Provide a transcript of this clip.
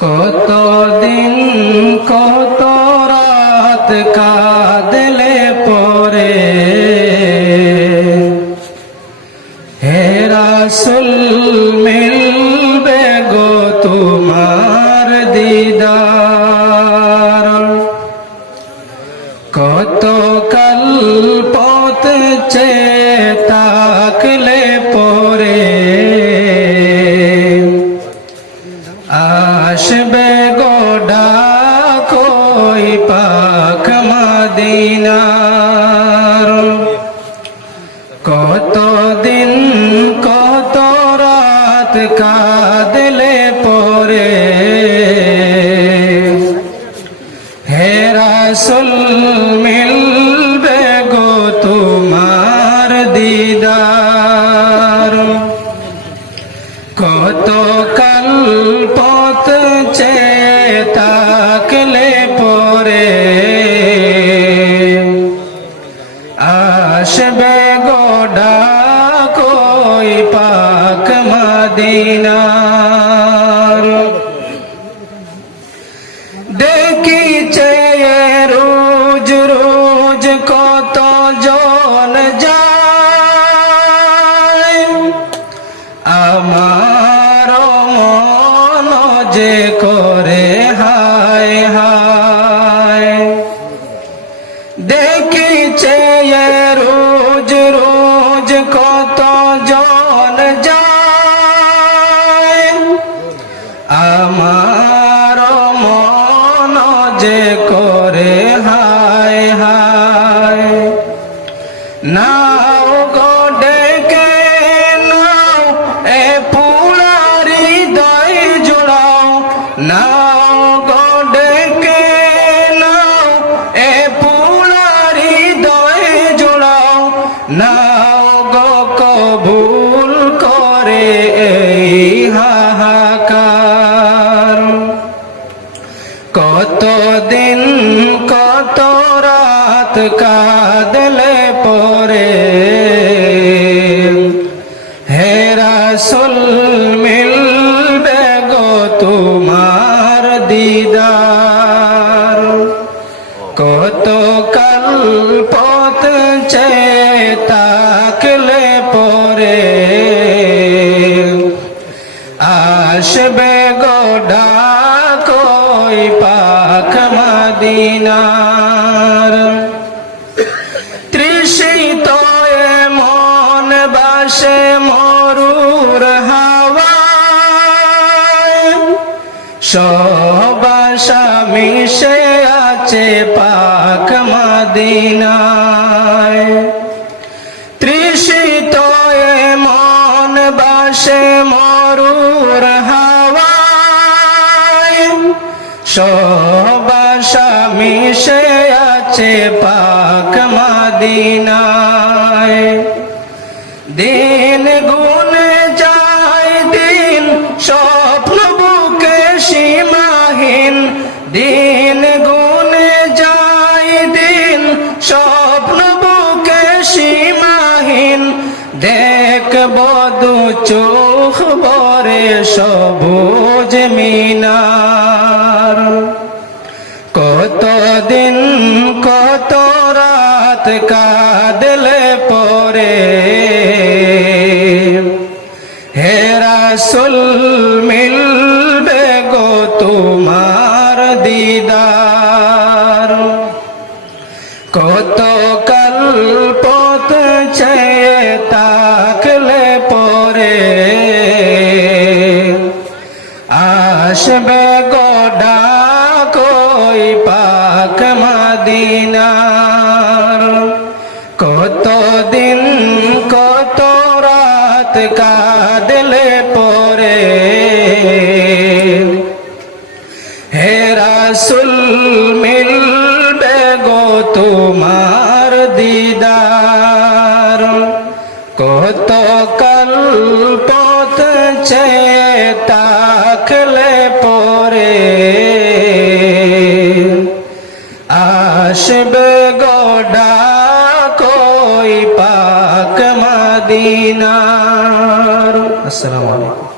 কত দিন কত রাত কাঁদলে পরে? হে রাসুল, মিলবে গো তোমার দিদার। কত কাল পথ চে আসবে গোডা কই পাক মদিনার। কত দিন, কত রাত কাঁদলে পরে হে রাসুল, মিলবে গো তোমার দিদার। কত আসবে গোডা No. রাত কাদলে পরে। হে রাসুল, মিলবে গো তোমার দিদার। কত কাল পথ চে তাকলে পরে। আসবে গোডা কই পাক মদিনার। সবাসা মিশে আছে পাক মদিনায়। তৃষিত মন বাসে মরুর হাওয়ায়। সবাসা মিশে আছে পাক মদিনায়। দিন গুনে চোখ বরে সবুজ মিনার। কত দিন, কত রাত কাদলে পরে। হেরা সুল মিলবে গো তোমার দিদার। আসবে গোডা কই পাক মদিনার। কত দিন কত রাত কাদলে পরে। হে রাসুল মিলবে কত কাল পথ চেয়ে তাকলে পরে। আসবে গোডা কই পাক মদিনার। আসসালামু আলাইকুম।